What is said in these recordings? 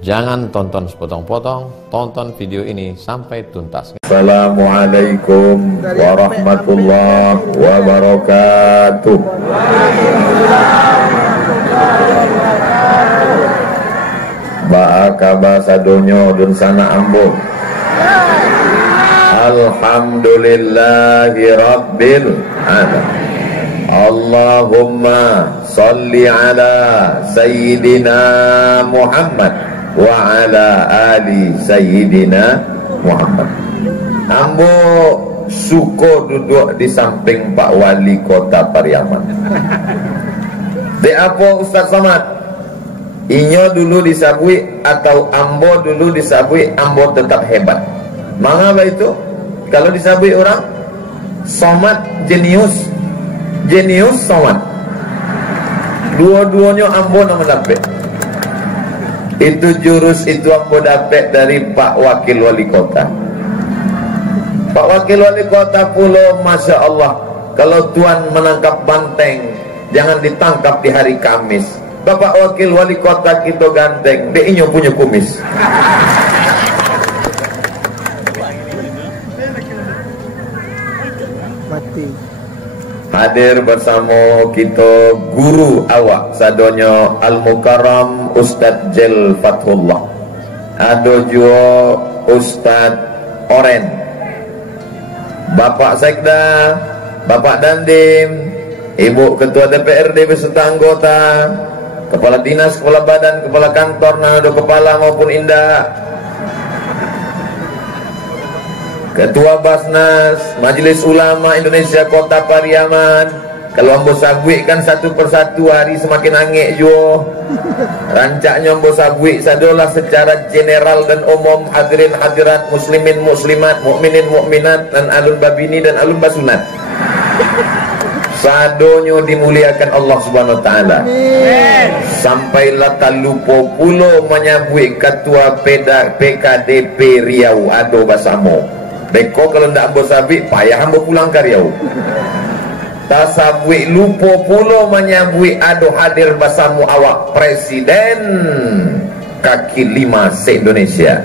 Jangan tonton sepotong-potong, tonton video ini sampai tuntas. Assalamualaikum warahmatullahi wabarakatuh. Ba'akaba sadonyo dun sana ambo. Alhamdulillahi rabbil alamin. Allahumma salli ala sayyidina Muhammad wa ala ali sayyidina Muhammad. Ambo suko duduk di samping Pak Wali Kota Pariaman. De apa Ustaz Somad? Inyo dulu disabui atau ambo dulu disabui, ambo tetap hebat. Mengapa itu? Kalau disabui orang Somad jenius, jenius Somad. Dua-duanya ambo nama dapet. Itu jurus itu ambo dapet dari Pak Wakil Wali Kota. Pak Wakil Wali Kota Pulau, Masya Allah, kalau Tuan menangkap banteng jangan ditangkap di hari Kamis. Bapak Wakil Wali Kota kita ganteng, dia inyo punya kumis. Hadir bersama kita guru awak sadonyo Al-Mukarram Ustadz Jel Fathullah. Ada juga Ustadz Oren, Bapak Sekda, Bapak Dandim, Ibu Ketua DPRD beserta anggota, Kepala Dinas, Kepala Badan, Kepala Kantor, Nado Kepala maupun Indah, Ketua Basnas, Majelis Ulama Indonesia Kota Pariaman. Kalau ambo sabui kan satu persatu hari semakin angek jo. Rancaknya ambo sabui sadolah secara general dan umum hadirin hadirat, muslimin muslimat, mukminin mukminat, dan alun babini dan alun basunat. Sadonyo dimuliakan Allah Subhanahu wa taala. Sampailah talupo pulo menyabui Ketua PKDP Riau Ado Basamo. Beko kalau ndak ambo sabi payah ambo pulang ke Riau. Tasabui lupo pulo menyabui ado hadir bersama awak Presiden kaki 5 se-Indonesia.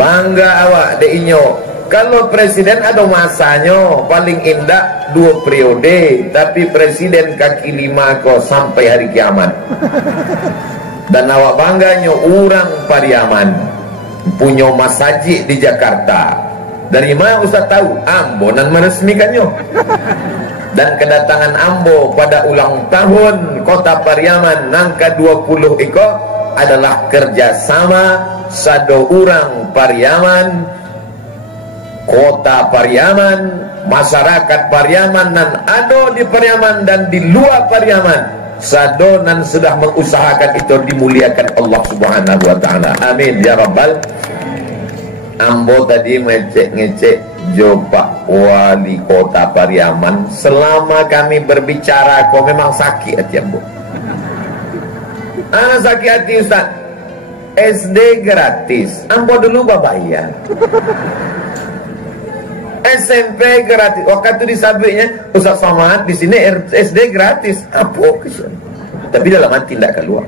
Bangga awak de inyo. Kalau Presiden ada masanya paling indah 2 periode, tapi Presiden kaki 5 kok sampai hari kiamat. Dan awak bangganya orang Pariaman punya masjid di Jakarta. Dari mana Ustaz tahu? Ambo nan meresmikannya. Dan kedatangan ambo pada ulang tahun Kota Pariaman nangka 20 iko adalah kerjasama sado urang Pariaman, Kota Pariaman, masyarakat Pariaman dan ado di Pariaman dan di luar Pariaman. Sado nan sudah mengusahakan itu dimuliakan Allah Subhanahu wa taala. Amin ya rabbal. Ambo tadi ngecek jo Pak Wali Kota Pariaman. Selama kami berbicara kok memang sakit hati ambo. Anak sakit hati Ustaz. SD gratis, ambo dulu bayar. SMP gratis. Waktu itu disabitnya Ustaz Somad di sini SD gratis. Apa kesan? Tapi dalam hati tidak keluar.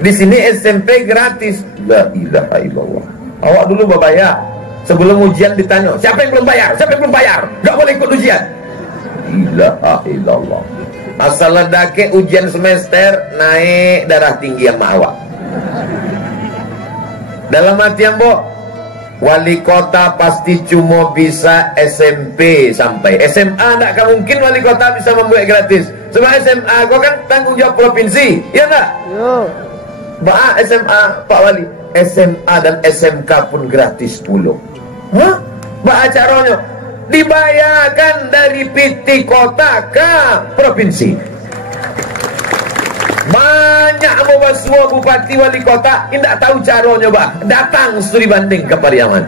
Di sini SMP gratis. La ilaha illallah. Awak dulu bayar. Sebelum ujian ditanya, siapa yang belum bayar? Siapa yang belum bayar? Gak boleh ikut ujian. Ilaha illallah. Asal ledake ujian semester naik darah tinggi sama awak. Dalam hati ambo, wali kota pasti cuma bisa SMP sampai SMA. Tidak mungkin wali kota bisa membuat gratis. Sebab SMA kau kan tanggung jawab provinsi, ya enggak? Ba SMA Pak Wali, SMA dan SMK pun gratis puluh. Hah? Ba acaranya dibayarkan dari PT kota ke provinsi. Banyak mau semua bupati wali kota tidak tahu caranya, bah datang studi banding ke Pariaman.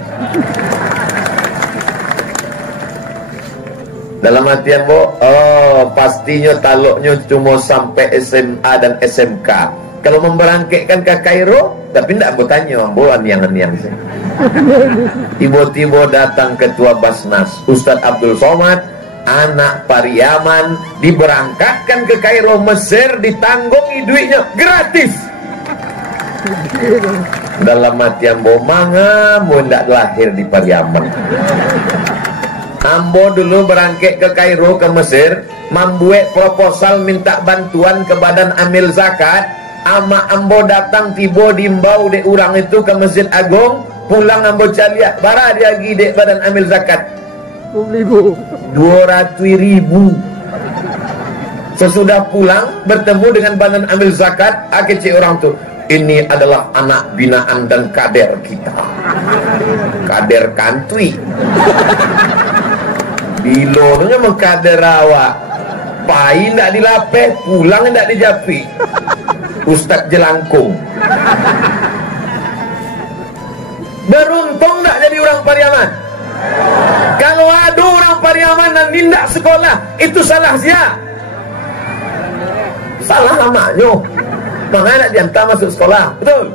Dalam hatian bo, oh pastinya taluknya cuma sampai SMA dan SMK. Kalau memberangkatkan ke Kairo, tapi tidak aku tanya, bo aniang-aniang sih. Tiba-tiba datang Ketua Basnas Ustadz Abdul Somad, anak Pariaman, diberangkatkan ke Kairo Mesir, ditanggungi duitnya gratis. Dalam hati ambo, manga ambo ndak lahir di Pariaman. Ambo dulu berangkat ke Kairo, ke Mesir, membuat proposal minta bantuan ke Badan Amil Zakat. Ama ambo datang tiba diimbau de orang itu ke Masjid Agung, pulang ambo caliak bara dia lagi de Badan Amil Zakat 200.000. Sesudah pulang bertemu dengan Badan Amil Zakat, akhirnya orang tuh, ini adalah anak binaan dan kader kita, kader kantui. Bilornya mengkader awak, pai ndak dilapeh, pulang ndak dijapi. Ustadz jelangkung. Beruntung ndak jadi orang Pariaman. Kalau ada orang Pariaman dan nindak sekolah, itu salah dia. Salah namanya. Makanya nak diantar masuk sekolah. Betul?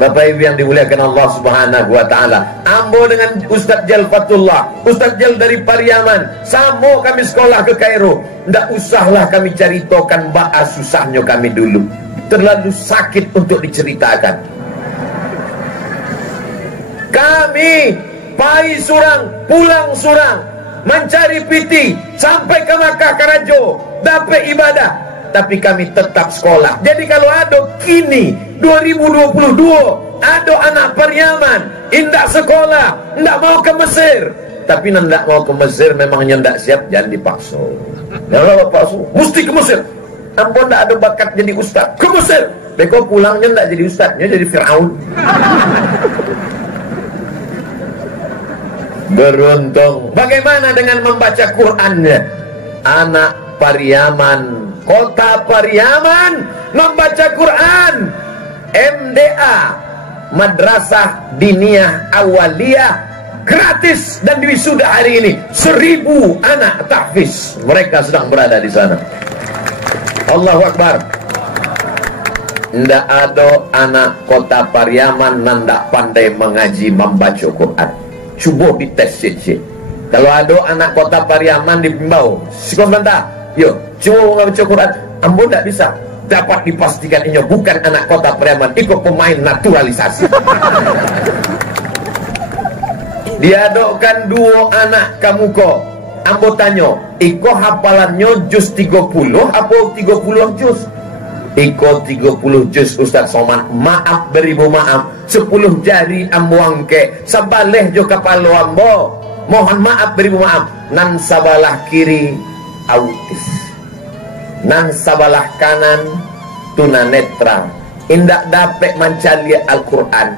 Bapak Ibu yang dimuliakan Allah Subhanahu wa taala. Ambo dengan Ustadz Jal Fatullah, Ustadz Jal dari Pariaman, sama kami sekolah ke Kairo. Ndak usahlah kami ceritakan baa susahnya kami dulu. Terlalu sakit untuk diceritakan. Kami pai surang, pulang surang, mencari piti sampai ke Makkah Karajo, dapat ibadah, tapi kami tetap sekolah. Jadi kalau ada kini 2022 ada anak Pariaman indak sekolah, ndak mau ke Mesir, tapi ndak mau ke Mesir memangnya ndak siap, jangan dipaksa. Jangan paksa, mesti ke Mesir. Ampun ndak ada bakat jadi ustaz, ke Mesir. Beko pulangnya ndak jadi ustaznya, jadi Fir'aun. Beruntung. Bagaimana dengan membaca Qur'annya? Anak Pariaman, kota Pariaman membaca Quran. MDA, Madrasah Diniyah Awaliyah, gratis dan diwisuda hari ini. 1000 anak tahfiz mereka sedang berada di sana. Allahu Akbar. Ndak ada anak kota Pariaman ndak pandai mengaji membaca Quran. Coba dites sih. Kalau ada anak kota Pariaman dibimbau, sebentar, yuk coba membaca Quran. Ambo ndak bisa. Dapat dipastikan ini bukan anak kota Pariaman, ikut pemain naturalisasi. Diadokkan 2 anak kamu kok. Ambo tanya, iko hafalannya juz 30 apa 30 juz? Iko 30 juz Ustaz Somad. Maaf beribu maaf, 10 jari ambo angke, sabaleh jo kapalo ambo. Mohon maaf beribu maaf. Nan sabalah kiri autis, nan sabalah kanan tunanetra, indak dapat mencari Al-Quran.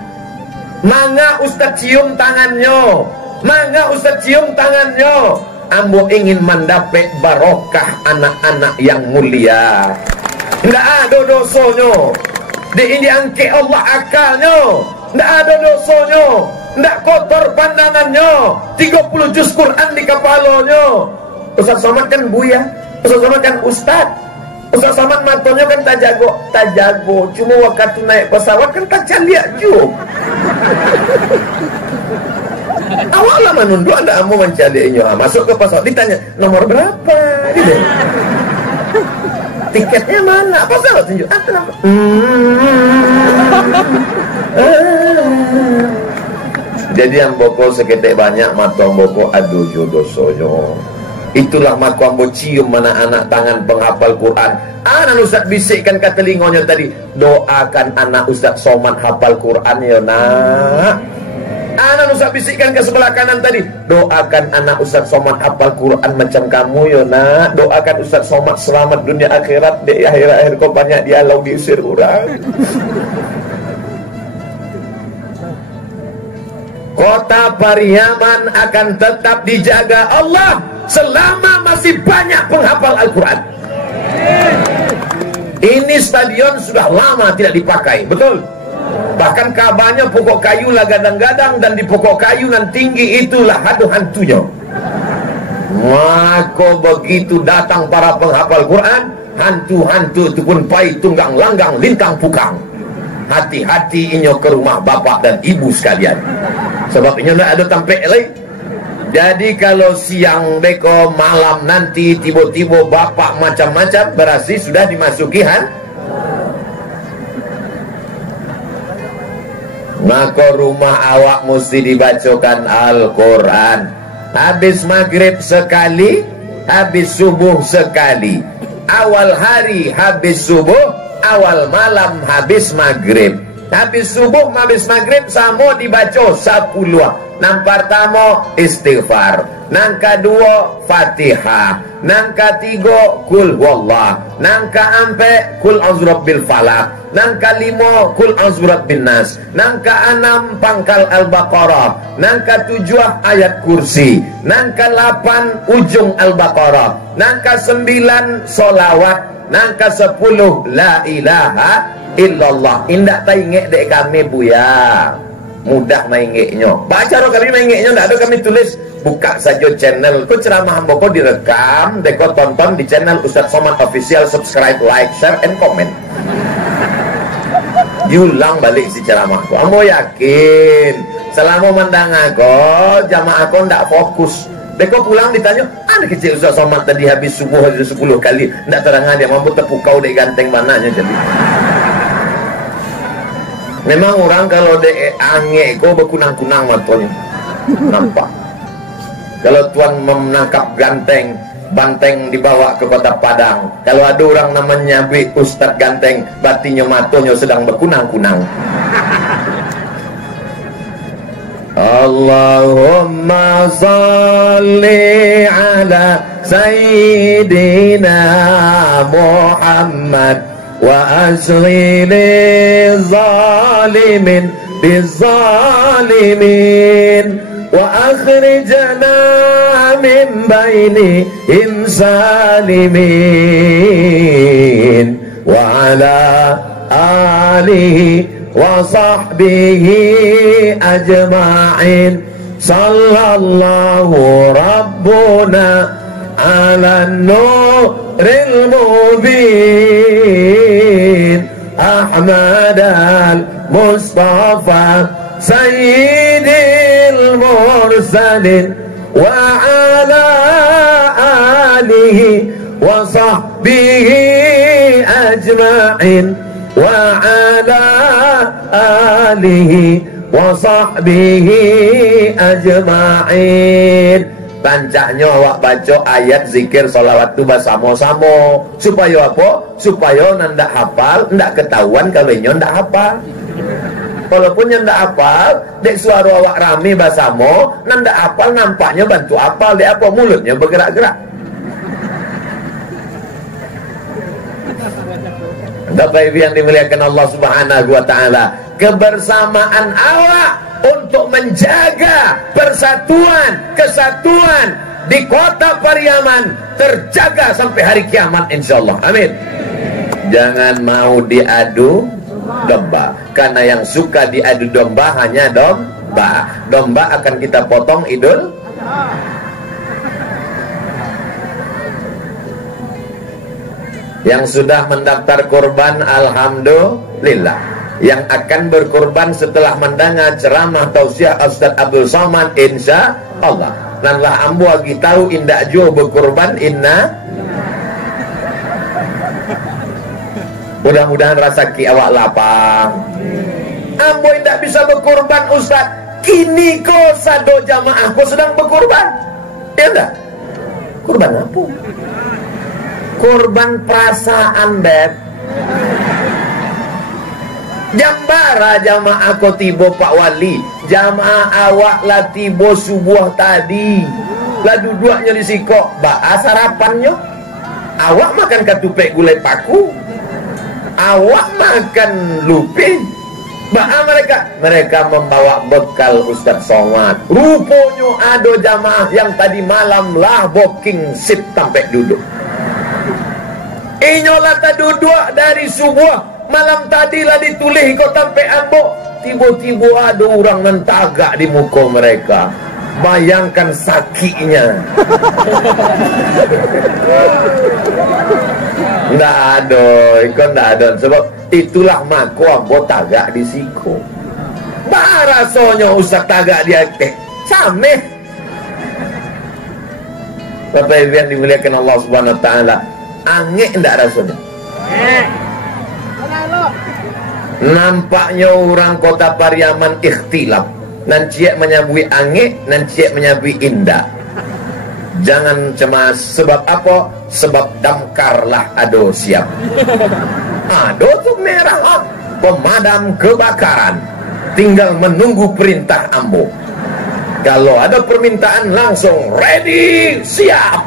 Mangga Ustaz cium tangannya, mangga Ustaz cium tangannya. Ambo ingin mendapat barokah anak-anak yang mulia. Ndak ada dosanya. Di ini angke Allah akalnya. Ndak ada dosanya. Ndak kotor pandangannya. 30 juz Quran di kepalanya. Ustaz Somad kan buya, Ustaz Somad kan ustaz. Ustaz Somad matanya kan tak jago. Cuma waktu naik pesawat kan tak caliak juga. Awalnya menunduk anda mau mencarinya, masuk ke pesawat ditanya nomor berapa, gitu. Tiketnya mana? Pesawat tunjuk. Jadi yang boko seketek banyak mata boko aduh jodoh sojo. Itulah maka ambo cium mana anak tangan penghafal Quran. Anak Ustaz bisikkan ke telingonya tadi, doakan anak Ustaz Somad hafal Quran ya nak. Anak Ustaz bisikkan ke sebelah kanan tadi, doakan anak Ustaz Somad hafal Quran macam kamu ya nak. Doakan Ustaz Somad selamat dunia akhirat, di akhir-akhir kau banyak dialau diusir orang. Kota Pariaman akan tetap dijaga Allah selama masih banyak penghafal Al-Quran. Ini stadion sudah lama tidak dipakai, betul? Bahkan kabahnya pokok kayu lah gadang-gadang, dan di pokok kayu nan tinggi itulah hantu-hantunya. Maka begitu datang para penghafal Quran, hantu-hantu itu pun pai tunggang langgang lintang pukang. Hati-hati inyo ke rumah bapak dan ibu sekalian, sebab inyo nak ada tampek lagi. Jadi kalau siang beko malam nanti tiba-tiba bapak macam-macam, berarti sudah dimasuki Maka rumah awak mesti dibacakan Al-Quran. Habis maghrib sekali, habis subuh sekali. Awal hari habis subuh, awal malam habis maghrib. Habis subuh, habis maghrib sama dibaca 10. Nang pertama istighfar, nang kedua Fatihah, nang ketiga kul wallah, nang keempat kul a'udzu falaq, nang kelima kul a'udzu birabbin nas, nang keenam pangkal Al-Baqarah, nang ketujuh ayat kursi, nang ke-8 ujung Al-Baqarah, nang ke-9 solawat, nang ke-10 la ilaha illallah. Indak taingek dek kami buya, mudah maingeknya. Baca kami maingeknya, ndak ada kami tulis. Buka saja channel ku ceramah Mboko direkam, deko tonton di channel Ustadz Somad Official, subscribe, like, share, and comment. Diulang balik si ceramahku. Ambo yakin selama mandang aku jamaah aku ndak fokus. Deko pulang ditanya, ada kecil Ustadz Somad tadi habis subuh habis 10 kali, ndak terang dia mampu tepukau dek ganteng mananya jadi. Memang orang kalau dek ange ko berkunang-kunang matanya. Nampak. Kalau tuan menangkap ganteng, banteng dibawa ke kota Padang. Kalau ada orang namanya Ustadz Ganteng, batinya matonya sedang berkunang-kunang. Allahumma salli ala Sayyidina Muhammad wa asri lizalimin bizalimin وأخرجنا من بينهم سالمين وعلى آله وصحبه أجمعين صلى الله ربنا على النور المبين أحمد المصطفى سيد المرسلين وعلى آله وصحبه أجمعين وعلى آله وصحبه أجمعين. Tancaknya awak baca ayat zikir salawat tu bersama-sama. Supaya apa? Supaya ndak hafal, ndak ketahuan kalau ndak hafal. Walaupun yang ndak hafal, dek suara awak rame bersama, ndak hafal nampaknya bantu hafal, dek apa mulutnya bergerak-gerak. Bapak Ibu yang dimuliakan Allah Subhanahu wa taala, kebersamaan awak untuk menjaga persatuan, kesatuan di kota Pariaman terjaga sampai hari kiamat insyaallah. Amin. Jangan mau diadu domba, karena yang suka diadu domba hanya domba. Domba akan kita potong Idul. Yang sudah mendaftar kurban alhamdulillah. Yang akan berkurban setelah mendengar ceramah tausiah Ustadz Abdul Somad insya Allah. Nanlah ambo lagi tahu indak jo berkurban inna. Mudah-mudahan rezeki awak lapang. Ambo indak bisa berkurban Ustadz. Kini ko sado jamaahku sedang berkurban. Ya enggak? Kurban apa? Kurban perasaan, Beb. Jambara jamaah ko tibo Pak Wali, jamaah awak lah tibo subuh tadi, lah duduknya di siko, bahas sarapannya, awak makan ketupek gulai paku, awak makan lupi, bahas mereka membawa bekal Ustadz Somad. Rupanya ada jamaah yang tadi malam lah booking seat sampai duduk. Inyolah tak duduk dari subuh. Malam tadi lah ditulis kau sampai ambo. Tiba-tiba ada orang mentagak di muka mereka. Bayangkan sakitnya. Nggak ada, ikut nggak ada. Sebab itulah mako ambo tagak di siku. Rasanya usah tagak dia sameh. Bapak Ibu yang dimuliakan Allah Subhanahu Wa Taala, angin nggak rasanya. Nampaknya orang kota Pariaman ikhtilaf. Nan ciek menyabui angin, nan ciek menyabui indah. Jangan cemas, sebab apa? Sebab damkarlah ado siap. Ado tuh merah, pemadam kebakaran. Tinggal menunggu perintah ambo. Kalau ada permintaan langsung ready, siap.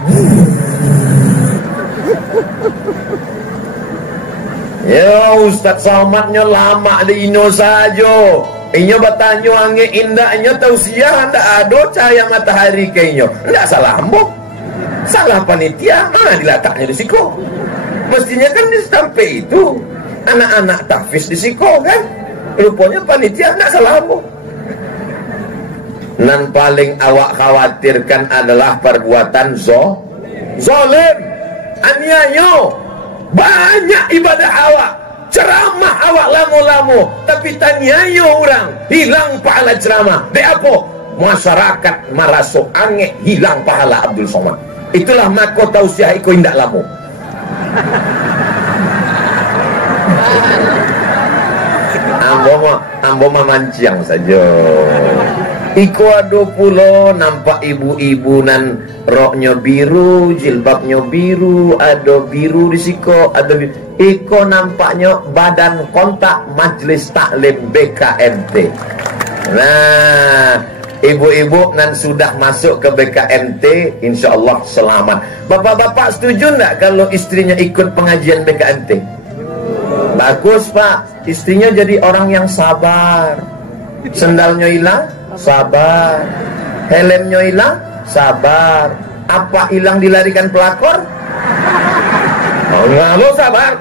Ya Ustaz Samadnya lama di Ino saja. Inyo bertanya angin indahnya tausiah ndak ada cahaya matahari kayaknya. Ndak salah ambo. Salah panitia, mana diletaknya di siko. Mestinya kan di sampai itu anak-anak tahfiz di siko kan. Rupanya panitia ndak salah ambo. Nan paling awak khawatirkan adalah perbuatan zolim, aniaya. Banyak ibadah awak, ceramah awak lamu-lamu, tapi taniayo orang hilang pahala ceramah. Dek apa? Masyarakat merasa angin hilang pahala Abdul Somad. Itulah mako tausiah iko indak lamu. Ambo memancing saja. Iko ado pulo nampak ibu-ibu nan roknya biru, jilbabnya biru, ada biru di siko, ada biru. Iko nampaknya badan kontak Majelis Taklim BKMT. Nah, ibu-ibu nan sudah masuk ke BKMT, insya Allah selamat. Bapak-bapak setuju nggak kalau istrinya ikut pengajian BKMT? Bagus Pak, istrinya jadi orang yang sabar. Sendalnya hilang, sabar. Helmnya hilang, sabar. Apa hilang dilarikan pelakor? Mau ngamuk sabar.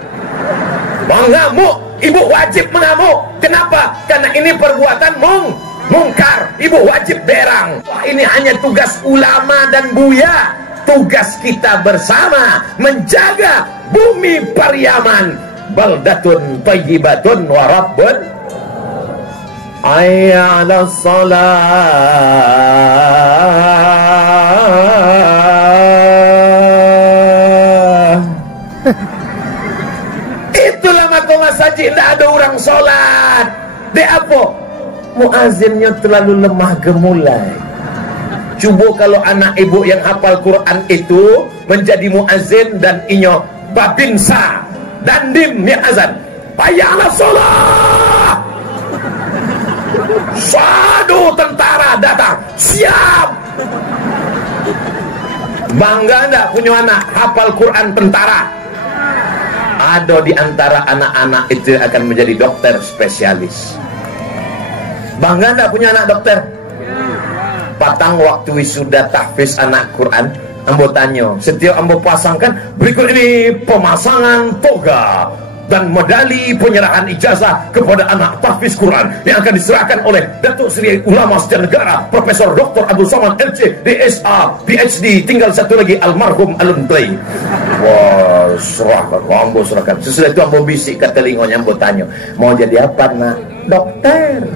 Mau ngamuk, ibu wajib mengamuk. Kenapa? Karena ini perbuatan mungkar. Ibu wajib berang. Wah, ini hanya tugas ulama dan buya. Tugas kita bersama menjaga bumi Pariaman. Baldatun thayyibatun wa rabbun hayya 'alas shalah. Itulah maka masjid tidak ada orang sholat. Dek apa? Muazzinnya terlalu lemah gemulai. Coba kalau anak ibu yang hafal Quran itu menjadi muazzin dan inyo babinsa dan dim ya azan. Hayya 'alas shalah. Sadu tentara datang, siap. Bangga enggak punya anak hafal Quran tentara? Ada di antara anak-anak itu akan menjadi dokter spesialis. Bangga enggak punya anak dokter? Patang waktu wisuda tahfiz anak Quran, ambo tanya, setiap ambo pasangkan berikut ini pemasangan toga dan medali penyerahan ijazah kepada anak tahfiz Quran yang akan diserahkan oleh Datuk Seri Ulama Sejarah Negara Profesor Dr. Abdul Somad LC DSA PhD, tinggal satu lagi almarhum Alun Play. Wah, serahkan, ambo serahkan. Sesudah itu ambo bisik ke telinganya, ambo tanya, mau jadi apa nak? Dokter.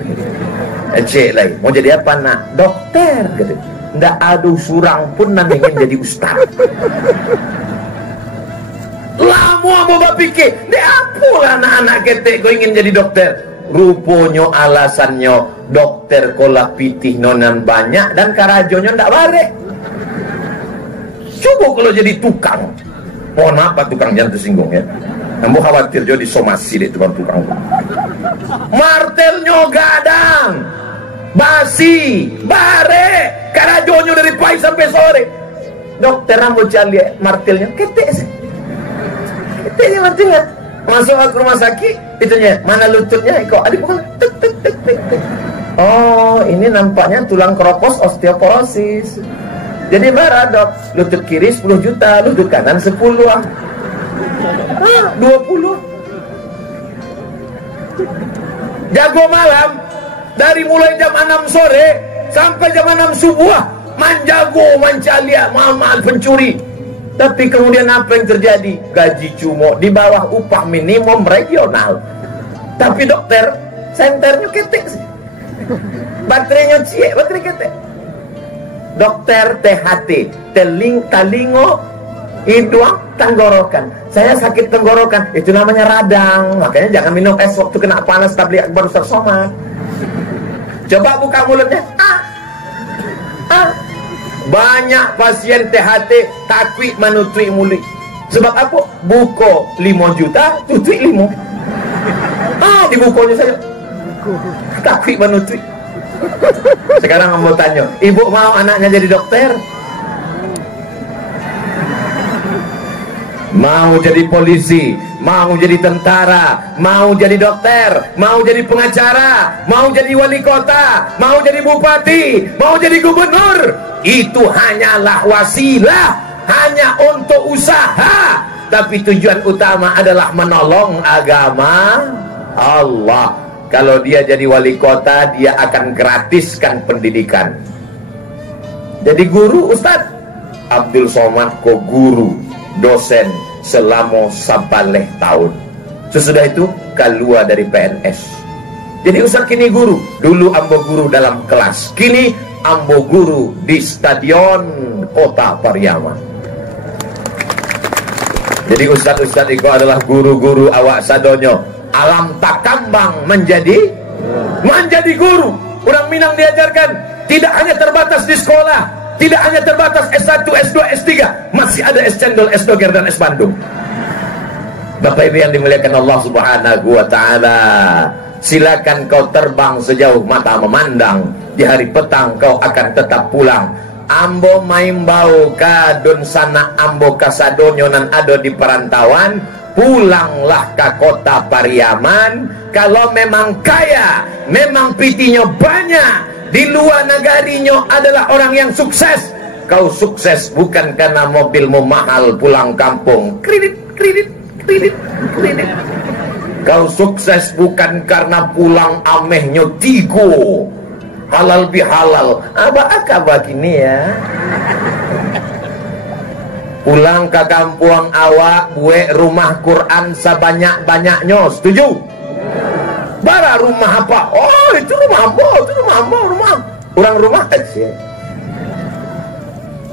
Cik lagi, mau jadi apa nak? Dokter. Gitu. Nggak ada surang pun nan ingin jadi ustaz. Lama mau berpikir, dek apalah anak-anak ketek kau ingin jadi dokter? Rupanya alasannya dokter kolah pitih nonan banyak dan karajonya ndak barek. Coba kalau jadi tukang, mohon maaf Pak tukang, jangan tersinggung ya. Kamu khawatir jadi somasi deh tukang-tukang. Martelnya gadang, basi, barek, karajonya dari pagi sampai sore. Dokter rambut cali martelnya ketek sih. Ini pentingnya masuk ke rumah sakit, itunya mana lututnya, kok adik pukul tek tek tek tek tek. Oh, ini nampaknya tulang keropos osteoporosis. Jadi marah dok, lutut kiri 10 juta, lutut kanan 10 ah. 20. Jago malam dari mulai jam 6 sore sampai jam 6 subuh, manjago, mancalia, mamal pencuri. Tapi kemudian apa yang terjadi? Gaji cuma di bawah upah minimum regional. Tapi dokter, senternya ketek sih. Baterainya cie, baterai ketek. Dokter THT, telingo, hidung, tenggorokan. Saya sakit tenggorokan, itu namanya radang. Makanya jangan minum es waktu kena panas tabligh akbar Ustaz Somad. Coba buka mulutnya. Banyak pasien THT takwi manutui mulut. Sebab apa? Buko 5 juta, tutui 5. Dibukonya saja. Takwi manutui. Sekarang mau tanya, ibu mau anaknya jadi dokter? Mau jadi polisi, mau jadi tentara, mau jadi dokter, mau jadi pengacara, mau jadi wali kota, mau jadi bupati, mau jadi gubernur. Itu hanyalah wasilah, hanya untuk usaha. Tapi tujuan utama adalah menolong agama Allah. Kalau dia jadi wali kota, dia akan gratiskan pendidikan. Jadi guru, Ustaz Abdul Somad ko guru, dosen selama 11 tahun. Sesudah itu keluar dari PNS. Jadi Ustaz kini guru. Dulu ambo guru dalam kelas, kini ambo guru di stadion Kota Pariaman. Jadi Ustaz-Ustaz itu adalah guru-guru awak sadonyo. Alam takambang menjadi guru. Orang Minang diajarkan tidak hanya terbatas di sekolah, tidak hanya terbatas S1, S2, S3, masih ada S cendol, S doger dan S Bandung. Bapak Ibu yang dimuliakan Allah Subhanahu wa taala, silakan kau terbang sejauh mata memandang. Di hari petang kau akan tetap pulang. Ambo maimbau ka don sana ambo kasadonyo nan ado di perantauan, pulanglah ke Kota Pariaman. Kalau memang kaya, memang pitinya banyak, di luar nagarinyo adalah orang yang sukses. Kau sukses bukan karena mobilmu mahal pulang kampung, kredit. Kau sukses bukan karena pulang amehnya tigo, halal bihalal. Apa begini ya? Pulang ke kampung awak, buat rumah Quran sebanyak-banyaknya, setuju? Bara rumah apa? Oh, itu rumah ambo, rumah orang aja.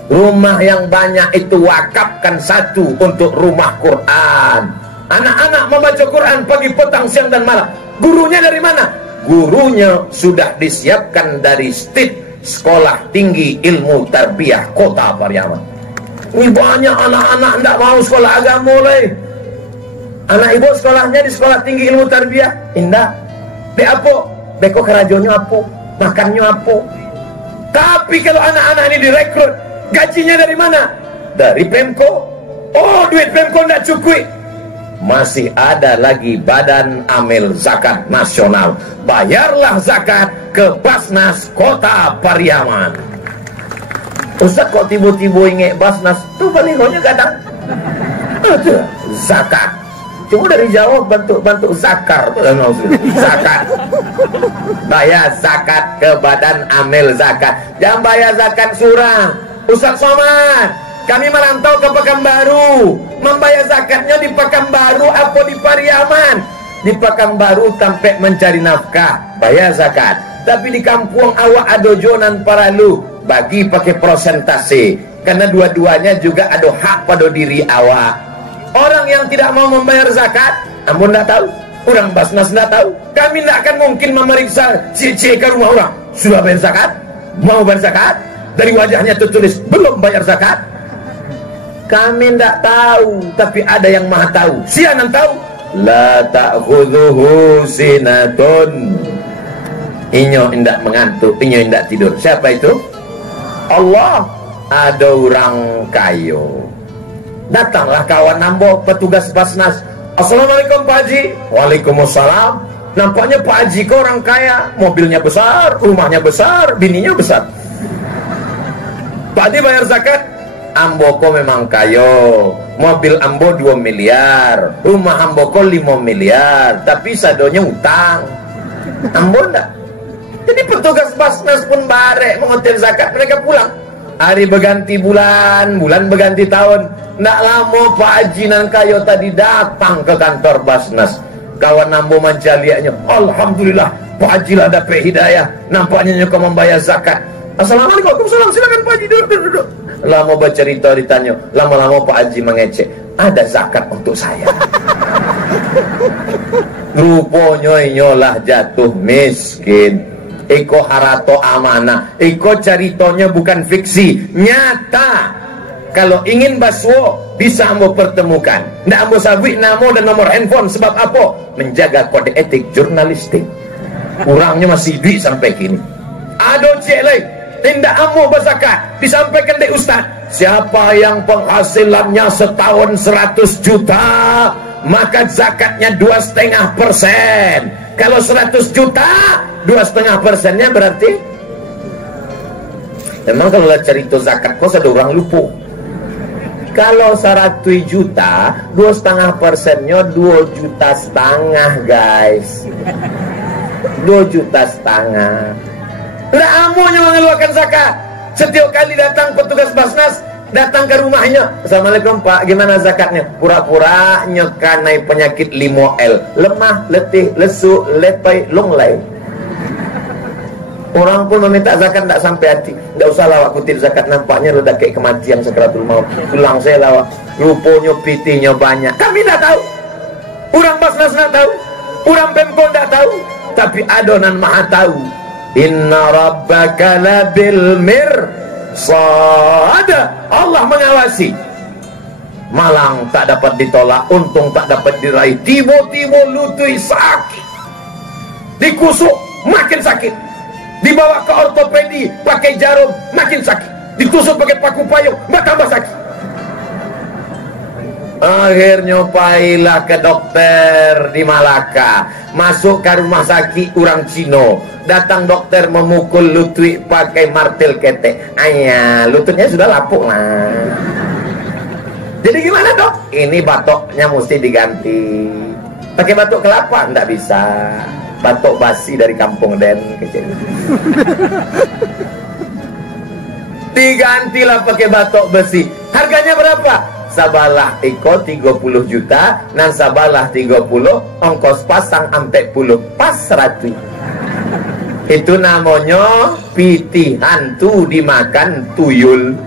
Rumah yang banyak itu wakafkan satu untuk rumah Quran. Anak-anak membaca Quran pagi, petang, siang dan malam. Gurunya dari mana? Gurunya sudah disiapkan dari STIT, Sekolah Tinggi Ilmu Tarbiyah Kota Pariaman. Ini banyak anak-anak tidak mau sekolah agama mulai. Anak ibu sekolahnya di Sekolah Tinggi Ilmu Tarbiyah. Indah. Be apa? Beko kerajonnya apa? Makannya apa? Tapi kalau anak-anak ini direkrut, gajinya dari mana? Dari Pemko. Oh, duit Pemko tidak cukup. Masih ada lagi Badan Amil Zakat Nasional. Bayarlah zakat ke Basnas Kota Pariaman. Ustaz kok tiba-tiba ingat Basnas? Tuh balihonya kadang zakat. Cuma dari Jawa bentuk zakar. Zakat. Bayar zakat ke Badan Amil Zakat. Jangan bayar zakat surah. Ustaz Somad, kami merantau ke Pekanbaru, membayar zakatnya di Pekanbaru apa di Pariaman? Di Pekanbaru sampai mencari nafkah, bayar zakat. Tapi di kampung awak ada jonan paralu, bagi pakai prosentase. Karena dua-duanya juga ada hak pada diri awak. Orang yang tidak mau membayar zakat, ampun tidak tahu. Orang Basnas tidak tahu. Kami tidak akan mungkin memeriksa si ke rumah orang. Sudah bayar zakat? Mau bayar zakat? Dari wajahnya tertulis belum bayar zakat. Kami tidak tahu, tapi ada yang maha tahu. Siapa yang tahu? La ta'khudhuhu sinatun. Inyo tidak mengantuk, inyo tidak tidur. Siapa itu? Allah. Ada orang kayo. Datanglah kawan nambo, petugas Basnas. Assalamualaikum Pak Haji. Waalaikumsalam. Nampaknya Pak Haji ke orang kaya, mobilnya besar, rumahnya besar, bininya besar. Pak Haji bayar zakat? Amboko memang kayo, mobil ambo 2 miliar, rumah amboko 5 miliar, tapi sadonya utang. Ambo enggak. Jadi petugas Basnas pun barek mengotel zakat, mereka pulang. Hari berganti bulan, bulan berganti tahun. Nggak lama Pak Haji nan kayo tadi datang ke kantor Basnas. Kawan ambo mancaliaknya, alhamdulillah Pak Haji lah dapat hidayah. Nampaknya nyuka membayar zakat. Assalamualaikum, waalaikumsalam, silakan Pak Haji, duduk. Lama bercerita ditanya, lama-lama Pak Haji mengecek, ada zakat untuk saya. Rupanya inyolah jatuh miskin. Iko harato amanah. Iko ceritanya bukan fiksi, nyata. Kalau ingin baswo, bisa ambo pertemukan. Nggak ambo sabik nama dan nomor handphone. Sebab apa? Menjaga kode etik jurnalistik. Kurangnya masih duit sampai kini. Ado cek lain, tindak ambo berzakat. Disampaikan dari Ustaz, siapa yang penghasilannya setahun 100 juta, maka zakatnya 2,5%. Kalau 100 juta, 2,5%-nya berarti, memang kalau cerita zakat kos ada orang lupa. Kalau 100 juta, 2,5%-nya 2,5 juta, guys. 2,5 juta. Nggak amunya mengeluarkan zakat. Setiap kali datang petugas Basnas, datang ke rumahnya, Assalamualaikum Pak, gimana zakatnya? Pura-pura nyekanai penyakit 5L, lemah, letih, lesu, lepai, lunglai. Orang pun meminta zakat tak sampai hati. Nggak usah lawak kutip zakat, nampaknya udah kayak kematian sakaratul maut. Tulang saya lawak, rupanya pitinya banyak. Kami tak tahu, orang Basnas tak tahu, orang Pemkot tak tahu, tapi adonan maha tahu. Inna rabbaka labil mirsad. Allah mengawasi. Malang tak dapat ditolak, untung tak dapat diraih. Tiba-tiba lutui sakit, dikusuk makin sakit, dibawa ke ortopedi pakai jarum makin sakit, ditusuk pakai paku payung tambah sakit. Akhirnya pailah ke dokter di Malaka, masuk ke rumah sakit orang Cino. Datang dokter memukul lutut pakai martil ketek. Ayah, lututnya sudah lapuk lah. Jadi gimana dok? Ini batoknya mesti diganti. Pakai batok kelapa? Nggak bisa. Batok basi dari kampung Den kecil. Digantilah pakai batok besi. Harganya berapa? Sabalah iko 30 juta, nan sabalah 30, ongkos pasang ampe 10, pas 100. Itu namanya piti hantu dimakan tuyul.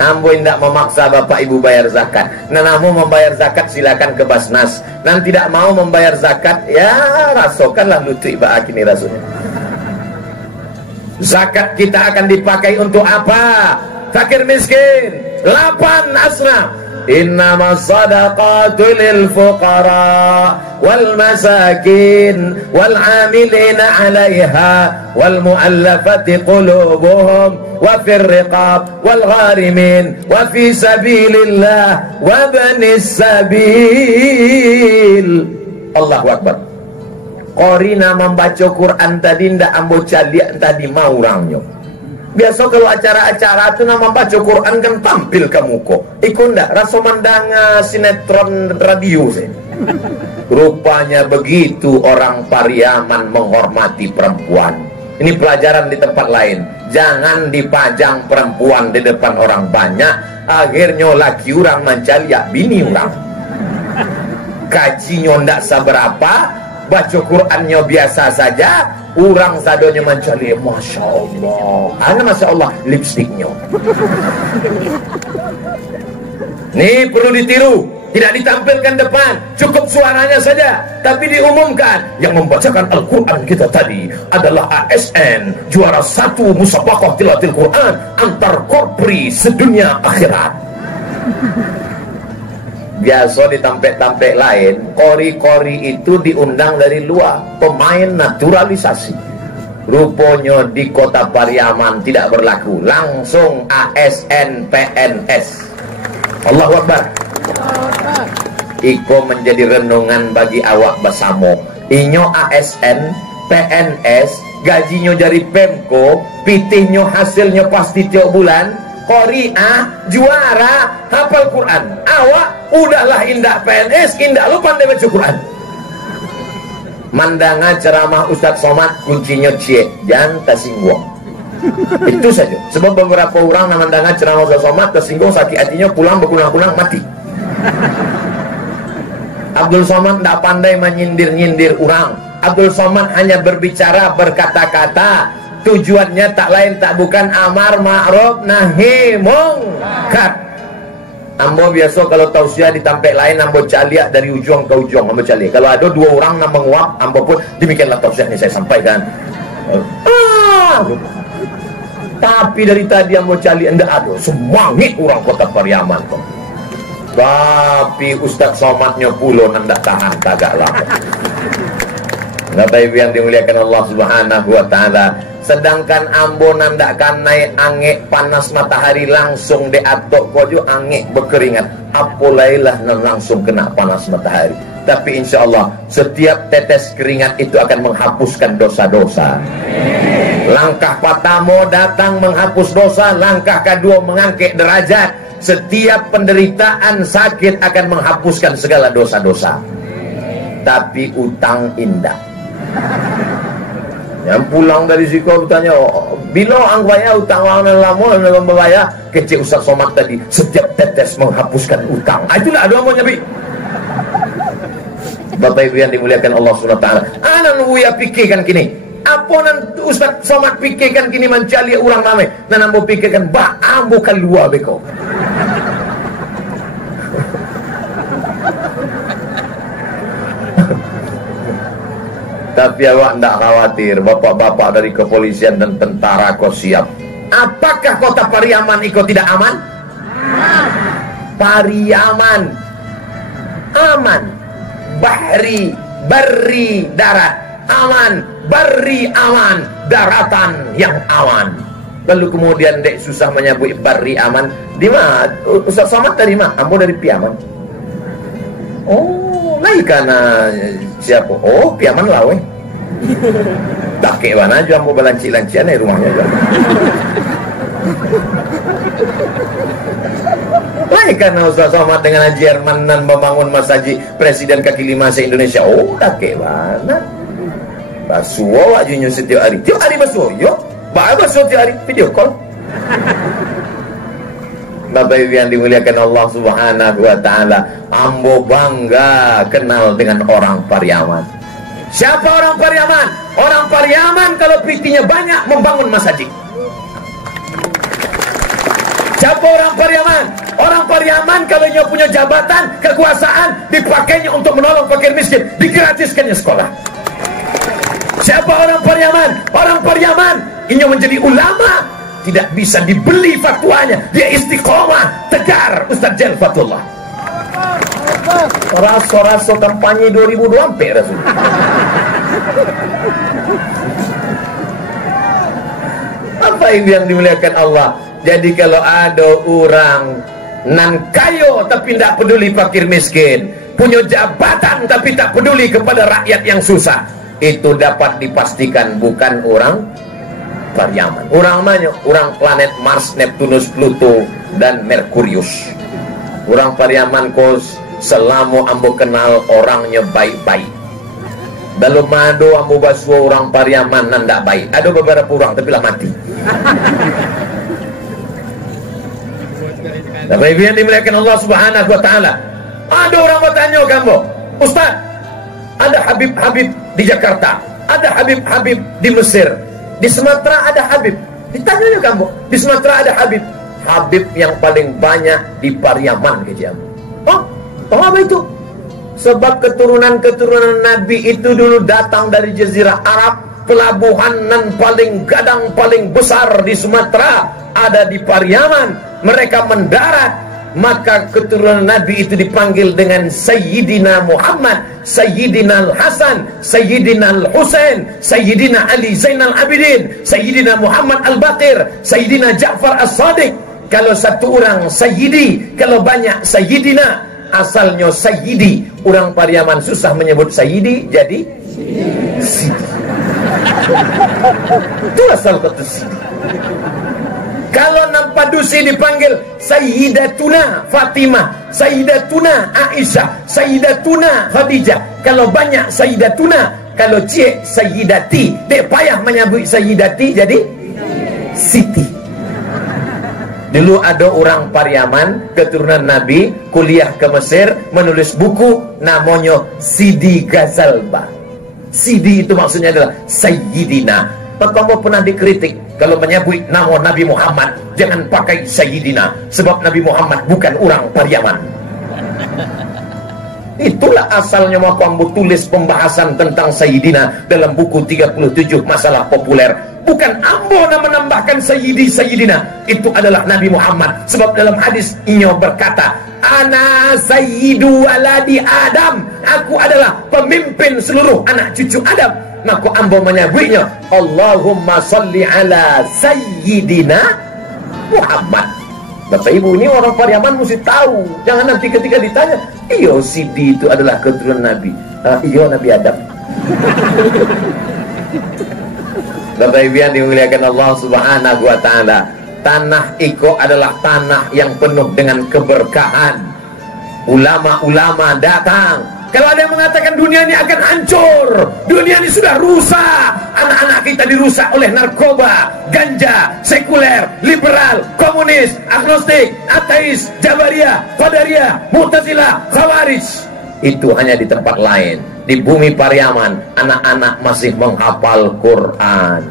Ambo tidak memaksa bapak ibu bayar zakat. Nah, namun membayar zakat silakan ke Basnas. Nan tidak mau membayar zakat, ya rasakanlah lutut ibak ini rasanya. Zakat kita akan dipakai untuk apa? Fakir miskin 8 asnaf. Innama sadaqatu lil fuqara wal masakin wal amilina 'alaiha wal mu'allafati qulubuhum wa fir riqab wal gharimin wa fi sabilillah wa banis sabil. Allahu akbar. Qorina membaca Quran tadi ndak ambo caliak tadi mau orangnya. Biasa kalau acara-acara itu nama baca Quran kan tampil ke muka. Ikut ndak rasa mandanga sinetron radio saya. Rupanya begitu orang Pariaman menghormati perempuan. Ini pelajaran di tempat lain. Jangan dipajang perempuan di depan orang banyak. Akhirnya laki orang mencaliak bini orang. Kajinya ndak seberapa, baca Qurannya biasa saja. Orang sadonya mencari, Masya Allah. Ana Masya Allah, lipstiknya. Nih perlu ditiru. Tidak ditampilkan depan, cukup suaranya saja. Tapi diumumkan, yang membacakan Al-Quran kita tadi adalah ASN, juara 1 musabaqah tilawatil Quran antar korpri sedunia akhirat. Biasa di tampek-tampek lain, kori-kori itu diundang dari luar, pemain naturalisasi. Rupanya di kota Pariaman tidak berlaku, langsung ASN PNS. Allahu Akbar. Iko menjadi renungan bagi awak bersama. Inyo ASN PNS, gajinya dari Pemko, pitihnya hasilnya pasti tiap bulan. Qori'ah, juara, hafal Quran. Awak udahlah indah PNS, indah lu pandai baca Quran. Mandanga ceramah Ustadz Somad, kuncinya cie, jangan tersinggung. Itu saja. Sebab beberapa orang mandanga ceramah Ustadz Somad tersinggung, sakit hatinya, pulang berkunang-kunang mati. Abdul Somad tidak pandai menyindir-nyindir orang. Abdul Somad hanya berbicara, berkata-kata. tujuannya tak lain tak bukan amar ma'ruf nahi mungkar. Ambo biasa kalau tausiah di tempat lain ambo caliak dari ujung ke ujung ambo caliak. Kalau ada dua orang yang menguap, ambo pun demikianlah tausiah ini saya sampaikan. Tapi dari tadi ambo caliak ndak ada semangit orang Kota Pariaman tuh. Tapi Ustaz Somatnya pulau ndak tahan tagak lama. Bapak Ibu yang dimuliakan Allah Subhanahu wa taala, sedangkan ambo nandakan naik angin panas matahari langsung diatok kojo angin berkeringat, apolailah langsung kena panas matahari. Tapi insya Allah setiap tetes keringat itu akan menghapuskan dosa-dosa. Langkah pertama datang menghapus dosa, langkah kedua mengangkat derajat. Setiap penderitaan sakit akan menghapuskan segala dosa-dosa. Tapi utang indah. Yang pulang dari Ziko bertanya, bila ang bayar utang orang lama dalam membayar kecil Ustaz Somad tadi, setiap tetes menghapuskan utang. Itulah doa mau nyabi. Bapak Ibu yang dimuliakan Allah SWT, anak ya pikirkan kini, apa nan Ustaz Somad pikirkan kini mencari orang ramai, dan ambo pikirkan bah ambo keluar beko. Tapi awak tidak khawatir, bapak-bapak dari kepolisian dan tentara kau siap. Apakah Kota Pariaman ikut tidak aman? Pariaman aman, bahri, barri, darat aman, barri aman, daratan yang aman. Lalu kemudian dek susah menyebut barri aman. Di mana? Ustaz Somad dari mana? Ambo dari Piaman. Oh, lain karena siapa? Oh, Piaman lah weh. Tak kek mana aja ambo balanci-lancian di rumahnya aja. Lain karena Ustaz Somad dengan Jerman dan membangun masjid Presiden kaki 5 se-Indonesia. Oh, tak kek mana? Basuh ajunya setiap hari. Tiap hari basuh, yuk. Basuh tiap hari video call. Bapak Ibu yang dimuliakan Allah Subhanahu wa taala, ambo bangga kenal dengan orang Pariaman. Siapa orang Pariaman? Orang Pariaman kalau pitinya banyak membangun masjid. Siapa orang Pariaman? Orang Pariaman kalau dia punya jabatan, kekuasaan, dipakainya untuk menolong fakir miskin, digratiskannya sekolah. Siapa orang Pariaman? Orang Pariaman ini menjadi ulama, tidak bisa dibeli fatwanya, dia istiqomah, tegar. Ustaz Jal Fatullah. Raso-raso kampanye 2024 Rasul. Apa yang dimuliakan Allah? Jadi kalau ada orang nan kayo tapi tidak peduli fakir miskin, punya jabatan tapi tak peduli kepada rakyat yang susah, itu dapat dipastikan bukan orang Pariaman. Orang mana? Orang planet Mars, Neptunus, Pluto, dan Merkurius. Orang Pariaman kos selama ambo kenal orangnya baik-baik. Dalam mado ambo basuh orang Pariaman nanda baik. Ada beberapa orang tapi lah mati. Bapak Ibu yang dimuliakan Allah Subhanahu wa taala, ada orang bertanya kamu, Ustaz, ada Habib-Habib di Jakarta, ada Habib-Habib di Mesir, di Sumatera ada Habib. Ditanya kamu, di Sumatera ada Habib. Habib yang paling banyak di Pariaman kejam. Oh, tahu apa itu? Sebab keturunan-keturunan Nabi itu dulu datang dari Jazirah Arab. Pelabuhan yang paling gadang, paling besar di Sumatera ada di Pariaman. Mereka mendarat, maka keturunan Nabi itu dipanggil dengan Sayyidina Muhammad, Sayyidina Al-Hasan, Sayyidina Al-Husain, Sayyidina Ali Zainal Abidin, Sayyidina Muhammad Al-Baqir, Sayyidina Ja'far As-Sadiq. Kalau satu orang Sayyidi, kalau banyak Sayyidina, asalnya Sayyidi. Orang Pariaman susah menyebut Sayyidi, jadi Sidi. Itu asal kata Sidi. Kalau Nampadusi dipanggil Sayyidatuna Fatimah, Sayyidatuna Aisyah, Sayyidatuna Khadijah. Kalau banyak Sayyidatuna, kalau cik Sayyidati, dia payah menyebut Sayyidati jadi Siti. Dulu ada orang Pariaman, keturunan Nabi, kuliah ke Mesir, menulis buku namanya Sidi Ghazalba. Sidi itu maksudnya adalah Sayyidina. maka ambo pernah dikritik kalau menyebut nama Nabi Muhammad jangan pakai Sayyidina, sebab Nabi Muhammad bukan orang Pariaman. Itulah asalnya maka ambo tulis pembahasan tentang Sayyidina dalam buku 37 masalah populer. Bukan ambo menambahkan Sayyidina, itu adalah Nabi Muhammad. Sebab dalam hadis inyo berkata, ana sayyidu waladi Adam, aku adalah pemimpin seluruh anak cucu Adam. Maka ambo menyebutnya Allahumma salli ala Sayyidina Muhammad. Bapak Ibu, ini orang Pariaman mesti tahu. Jangan nanti ketika ditanya, iyo Sidi itu adalah keturunan Nabi. Iyo Nabi Adam. Bapak Ibu yang dimuliakan Allah Subhanahu wa Ta'ala, tanah Iko adalah tanah yang penuh dengan keberkahan. Ulama-ulama datang. Kalau ada yang mengatakan dunia ini akan hancur, dunia ini sudah rusak, anak-anak kita dirusak oleh narkoba, ganja, sekuler, liberal, komunis, agnostik, ateis, jabariyah, qadariyah, mu'tazilah, khawarij. Itu hanya di tempat lain. Di bumi Pariaman, anak-anak masih menghafal Quran.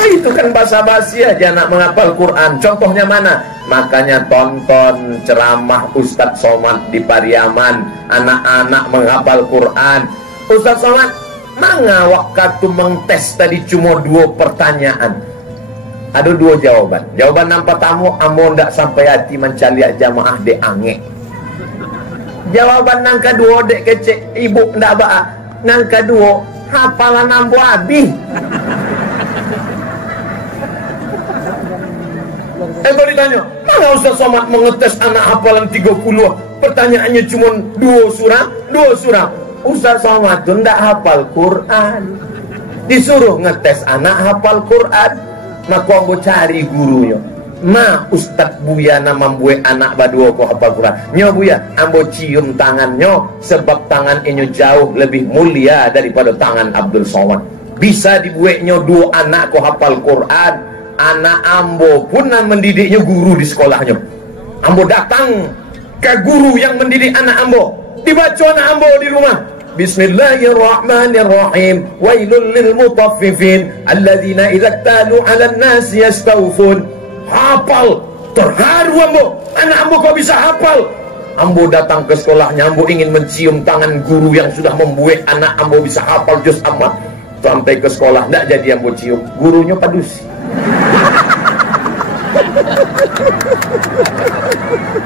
Itu kan basa-basi aja anak menghafal Quran. Contohnya mana? Makanya tonton ceramah Ustadz Somad di Pariaman, anak-anak menghafal Quran. Ustadz Somad, manga waktu mengtes tadi cuma 2 pertanyaan. Ada 2 jawaban. Jawaban nampak tamu, amo ndak sampai hati mencaliak jamaah de ange. Jawaban nang kedua dek kecek ibu ndak ba'a. Nang kedua hafalan ambo habis. Baru ditanya, mana Ustaz Somad mengetes anak hafalan 30? Pertanyaannya cuma 2 surah. Ustaz Somad itu ndak hafal Quran. Disuruh ngetes anak hafal Quran. Maka ambo cari gurunya. Ma Ustadz Buya nama membuat anak badua ko hafal Quran. Nyo Buya, ambo cium tangannya sebab tangan inyo jauh lebih mulia daripada tangan Abdul Somad. Bisa dibuatnya 2 anak ko hafal Quran. Anak ambo pun mendidiknya guru di sekolahnya. Ambo datang ke guru yang mendidik anak ambo. Dibaca anak ambo di rumah. Bismillahirrahmanirrahim. Wailul lil mutaffifin alladzina idza talu 'alan nasi yastawfun. Hafal, terharu ambo. Anak ambo kok bisa hafal? Ambo datang ke sekolahnya, ambo ingin mencium tangan guru yang sudah membuat anak ambo bisa hafal juz amma. Sampai ke sekolah, tidak jadi ambo cium. Gurunya padusi.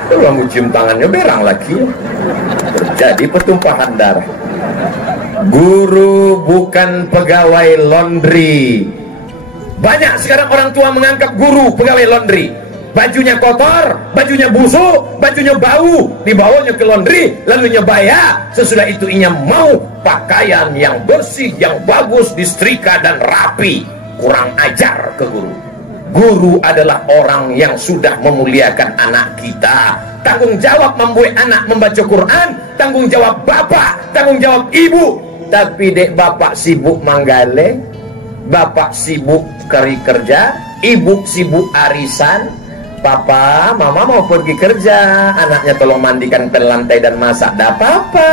Kalau ambo cium tangannya berang lagi. Terjadi pertumpahan darah. Guru bukan pegawai laundry. Banyak sekarang orang tua menganggap guru pegawai laundry. Bajunya kotor, bajunya busuk, bajunya bau, dibawanya ke laundry, lalu bayar. Sesudah itu inya mau pakaian yang bersih, yang bagus, disetrika dan rapi. Kurang ajar ke guru. Guru adalah orang yang sudah memuliakan anak kita. Tanggung jawab membuat anak membaca Quran, tanggung jawab bapak, tanggung jawab ibu. Tapi dek bapak sibuk manggale, bapak sibuk kerja, ibu sibuk arisan. Papa, mama mau pergi kerja, anaknya tolong mandikan pel lantai dan masak. Dah papa.